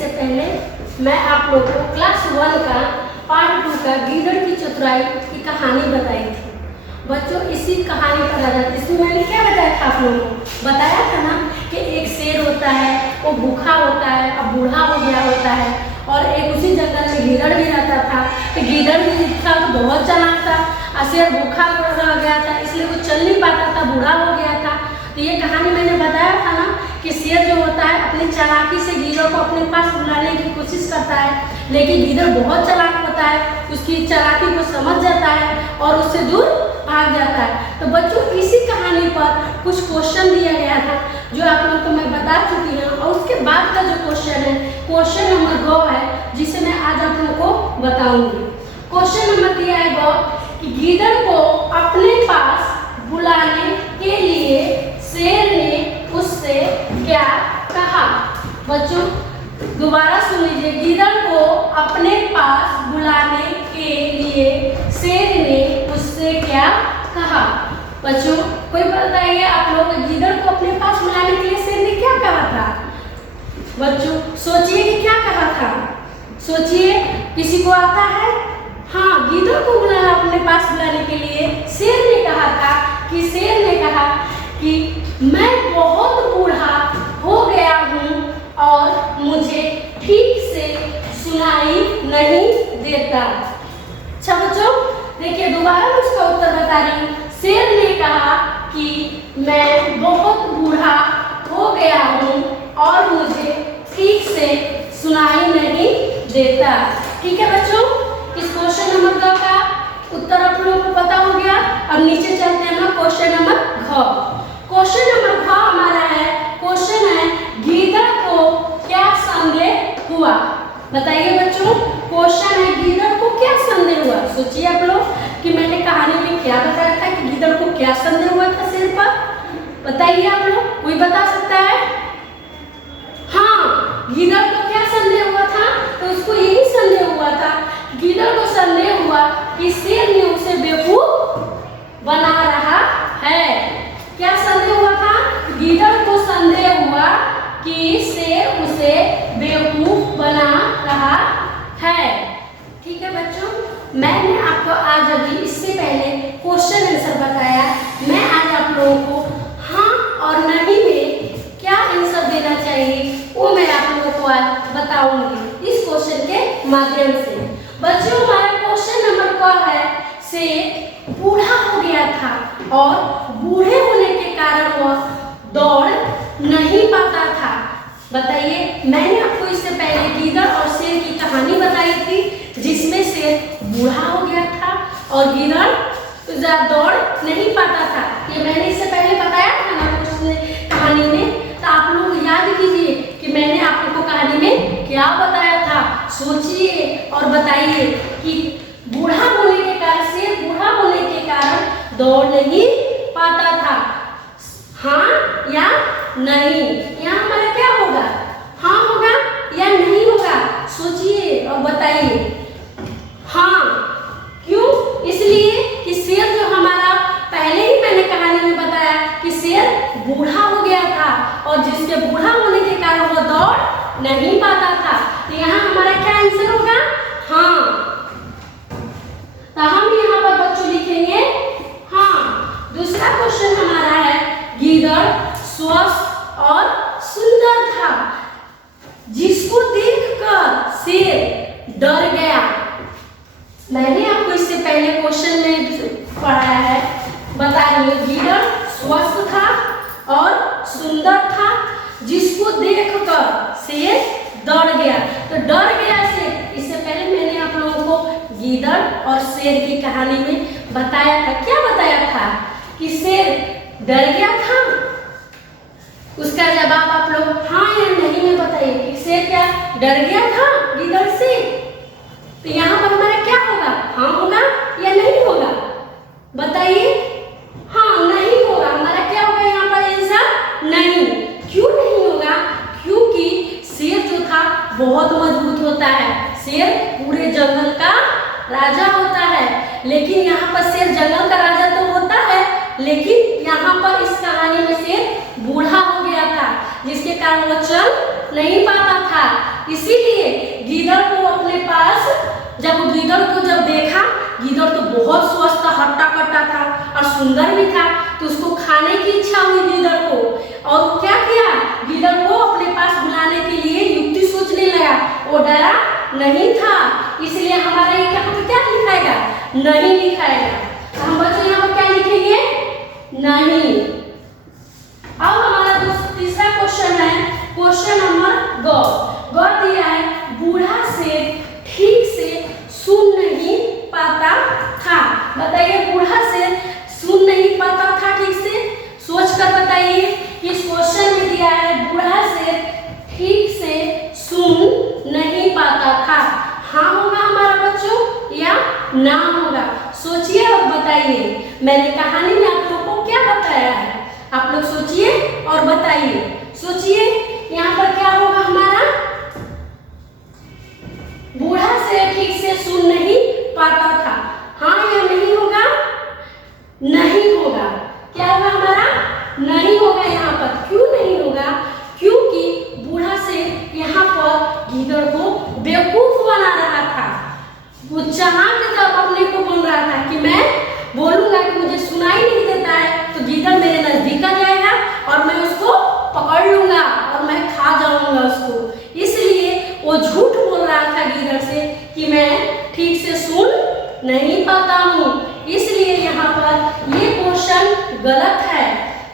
इससे पहले मैं आप लोगों को क्लास 1 का पार्ट 2 का गीदड़ की चतुराई की कहानी बताई थी। बच्चों इसी कहानी पर आ जाते, इसमें मैंने क्या बताया था आप लोगों को? बताया था ना कि एक शेर होता है, वो भूखा होता है, अब बूढ़ा हो गया होता है, और एक उसी जंगल में गीदड़ भी रहता था। तो गीदड़ भी था तो बहुत चालाक था, और शेर भूखा रह गया था, इसलिए वो चल नहीं पाता था, बूढ़ा हो गया था। तो ये कहानी मैंने बताया था ना कि शेर जो होता है अपनी चालाकी से गीदड़ को अपने पास बुलाने की कोशिश करता है, लेकिन गीदड़ बहुत चालाक होता है, उसकी चालाकी को समझ जाता है और उससे दूर भाग जाता है। तो बच्चों इसी कहानी पर कुछ क्वेश्चन दिया गया था जो आप लोग को मैं बता चुकी हूँ, और उसके बाद का जो क्वेश्चन है क्वेश्चन नंबर 2 है, जिसे मैं आज आप लोगों को बताऊंगी। क्वेश्चन नंबर दिया है गौ कि गीदड़ को अपने पास बुलाने के लिए शेर ने उससे क्या कहा? बच्चों दोबारा सुन लीजिए, गीदड़ को अपने पास बुलाने के लिए शेर ने उससे क्या कहा? बच्चों कोई बताइए आप लोग, गीदड़ को अपने पास बुलाने के लिए शेर ने क्या कहा था? बच्चों सोचिए कि क्या कहा था, सोचिए, किसी को आता है? हाँ, गीदड़ को बुलाया अपने पास बुलाने के लिए शेर ने कहा था कि शेर ने कहा कि मैं बहुत बूढ़ा हो गया हूँ और मुझे ठीक से सुनाई नहीं देता। अच्छा बच्चों देखिए, दोबारा मैं उसका उत्तर बता रही हूँ। शेर ने कहा कि मैं बहुत बूढ़ा हो गया हूँ और मुझे ठीक से सुनाई नहीं देता। ठीक है बच्चों, इस क्वेश्चन नंबर 2 का उत्तर आप लोगों को पता हो गया। अब नीचे चलते हैं हम क्वेश्चन नंबर घ। क्वेश्चन नंबर घ हमारा है, क्वेश्चन है गीदड़ को क्या संदेह हुआ? बताइए बच्चों, क्वेश्चन है गीदड़ को क्या संदेह हुआ? सोचिए आप लोग कि मैंने कहानी में क्या बताया था कि गीदड़ को क्या संदेह हुआ था शेर पर? बताइए आप लोग, कोई बता सकता है? हाँ, गीदड़ को क्या संदेह हुआ था? तो उसको यही संदेह हुआ था, गीदड़ को संदेह हुआ कि शेर ने उसे बेवकूफ बना रहा है। क्या संदेह हुआ था? गीदड़ को संदेह हुआ कि शेर उसे बेवकूफ बना रहा है। ठीक है बच्चों, मैंने आपको आज अभी इससे पहले क्वेश्चन आंसर बताया। मैं आज आप लोगों को हाँ और नहीं में क्या आंसर देना चाहिए वो मैं आप लोगों को आज बताऊंगी इस क्वेश्चन के माध्यम से। बच्चों हमारा क्वेश्चन नंबर क्या है? शेर बूढ़ा हो गया था और बूढ़े होने के कारण वह दौड़ नहीं पाता था। बताइए, मैंने आपको इससे पहले गीदड़ और शेर की कहानी बताई थी, जिसमें शेर बूढ़ा हो गया था और गीदड़ दौड़ नहीं पाता था। ये मैंने इससे पहले बताया था ना कहानी में। तो आप लोग याद कीजिए कि मैंने आप लोग को कहानी में क्या बताया था। सोचिए और बताइए कि बूढ़ा होने के कारण, शेर बूढ़ा होने के कारण दौड़ नहीं पाता था। हाँ या नहीं? यहाँ हमारा क्या होगा? हाँ होगा या नहीं होगा? सोचिए और बताइए। हाँ, क्यों? इसलिए कि शेर जो हमारा पहले ही मैंने कहानी में बताया कि शेर बूढ़ा हो गया था और जिसके बूढ़ा होने के कारण वो दौड़ नहीं पाता था। तो यहाँ हमारा क्या आंसर होगा? हाँ। तो हम यहाँ पर बच्चों लिखेंगे हाँ। दूसरा क्वेश्चन हमारा है, गीदड़ स्वस्थ और सुंदर था, जिसको देखकर शेर डर गया। मैंने आपको इससे पहले क्वेश्चन में पढ़ाया है, बता रही हूँ। गीदड़ स्वस्थ था और सुंदर था, जिसको देखकर शेर डर गया। तो डर गया शेर, इससे पहले मैंने आप लोगों को गीदड़ और शेर की कहानी में बताया था। क्या बताया था? कि शेर डर गया था। उसका जवाब आप लोग हाँ या नहीं में बताइए कि शेर क्या डर गया था गीदड़ से? तो यहाँ पर हमारा क्या होगा? हाँ होगा या नहीं होगा? बताइए। हाँ नहीं होगा। हमारा क्या होगा यहाँ पर आंसर? नहीं। क्यों नहीं होगा? क्योंकि शेर जो था बहुत मजबूत होता है। शेर पूरे जंगल का राजा होता है, लेकिन यहाँ पर शेर जंगल का राजा तो होता है, लेकिन यहाँ पर इस कहानी में शेर बूढ़ा हो गया था, जिसके कारण वो चल नहीं पाता था। इसीलिए गीदड़ को अपने पास, जब गीदड़ को जब देखा, गीदड़ तो बहुत स्वस्थ हट्टा कट्टा था और सुंदर भी था, तो उसको खाने की इच्छा हुई गीदड़ को। और वो क्या किया, गीदड़ को अपने पास बुलाने के लिए युक्ति सोचने लगा। वो डरा नहीं था, इसलिए हमारा ये यहाँ पे क्या लिखाएगा, नहीं लिखाएगा। हम बच्चों यहाँ पर क्या लिखेंगे, नहीं। अब हमारा जो तीसरा क्वेश्चन है, क्वेश्चन नंबर ग दिया है, बूढ़ा शेर ठीक से सुन नहीं पाता था। बताइए, बूढ़ा शेर सुन नहीं पाता था ठीक से, सोच कर बताइए। इस क्वेश्चन में दिया है बूढ़ा शेर ठीक से सुन नहीं पाता था। हाँ होगा हमारा बच्चों या ना होगा, सोचिए और बताइए। मैंने कहानी में आप लोगों को क्या बताया है, आप लोग सोचिए और बताइए। सोचिए यहाँ पर क्या होगा हमारा, बूढ़ा शेर ठीक से सुन नहीं पाता था। हाँ या नहीं होगा, नहीं होगा। क्या होगा हमारा, नहीं होगा यहाँ पर। क्यों नहीं होगा, क्योंकि बूढ़ा शेर यहाँ पर गीदड़ को बेवकूफ बना रहा था। वो चालाक जब अपने को बोल रहा था कि मैं बोलूंगा कि मुझे सुनाई नहीं देता है, तो गीदड़ मेरे नजदीक आ जाएगा और मैं उसको पकड़ लूंगा और मैं खा जाऊंगा उसको। इसलिए वो झूठ बोल रहा था गीदड़ से कि मैं ठीक से सुन नहीं पाता हूँ। इसलिए यहाँ पर ये क्वेश्चन गलत है।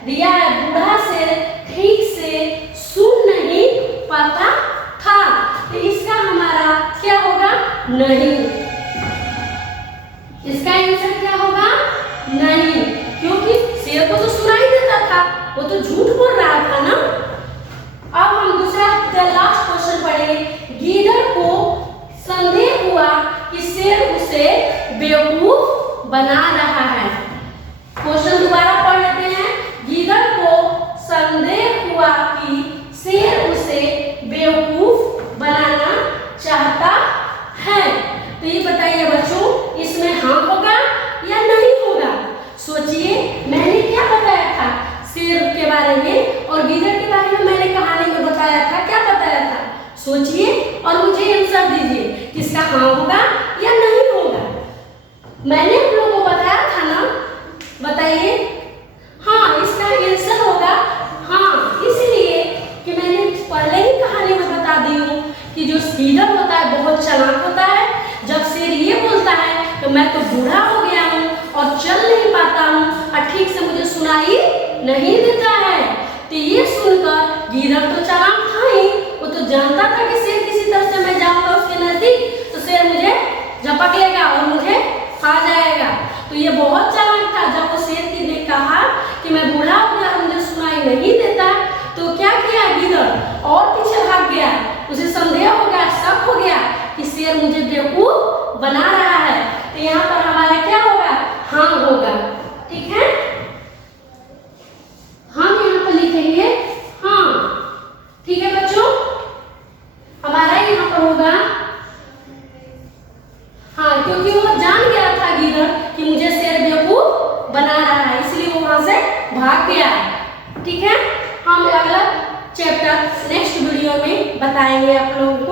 दिया है बूढ़ा शेर ठीक से सुन नहीं पाता था, तो इसका हमारा क्या होगा, नहीं। इसका आंसर क्या होगा, नहीं, क्योंकि शेर को तो सुनाई देता था, वो तो झूठ बोल रहा था ना। अब हम दूसरा लास्ट क्वेश्चन पढ़ेंगे। गीदड़ को संदेह हुआ कि शेर उसे बेवकूफ बना रहा है। क्वेश्चन दोबारा पढ़ लेते हैं। गीदड़ को संदेह हुआ कि शेर उसे बेवकूफ बनाना चाहता है। तो ये बताइए बच्चों, इसमें हाँ होगा या नहीं होगा। सोचिए, मैंने क्या बताया था शेर के बारे में और गीदड़ के बारे में, मैंने कहानी में बताया था, क्या बताया था। सोचिए और मुझे आंसर दीजिए, किसका हाँ होगा या नहीं होगा। मैंने आप लोगों को बताया था ना, बताइए। हाँ, इसका आंसर होगा हाँ, इसलिए कि मैंने पहले ही कहानी में बता दी हूँ कि जो गीदड़ होता है बहुत चालाक होता है। जब शेर ये बोलता है तो मैं तो बूढ़ा हो गया हूँ और चल नहीं पाता हूँ और ठीक से मुझे सुनाई नहीं देता है, तो ये सुनकर गीदड़ तो चालाक था ही, वो तो जानता था कि शेर किसी तरह से मैं जाऊंगा उसके नजदीक तो शेर मुझे झपक लेगा और मुझे खा जाएगा। तो ये बहुत चालाक था। जब वो शेर की ने कहा कि मैं बूढ़ा हो गया और मुझे सुनाई नहीं देता, तो क्या किया गीदड़, और पीछे भाग गया। उसे संदेह हो गया, शक हो गया कि शेर मुझे बेवकूफ बना रहा है। तो यहाँ पर हमारा क्या होगा, हाँ होगा। ठीक है, हम यहाँ पर लिखेंगे हाँ। ठीक है बच्चों, हमारा यहाँ पर होगा हाँ, क्योंकि वो जान गया था गीदड़ कि मुझे शेर बेवकूफ बना रहा है, इसलिए वो वहां से भाग गया। ठीक है, हम अगला चैप्टर नेक्स्ट वीडियो में बताएंगे आप लोग।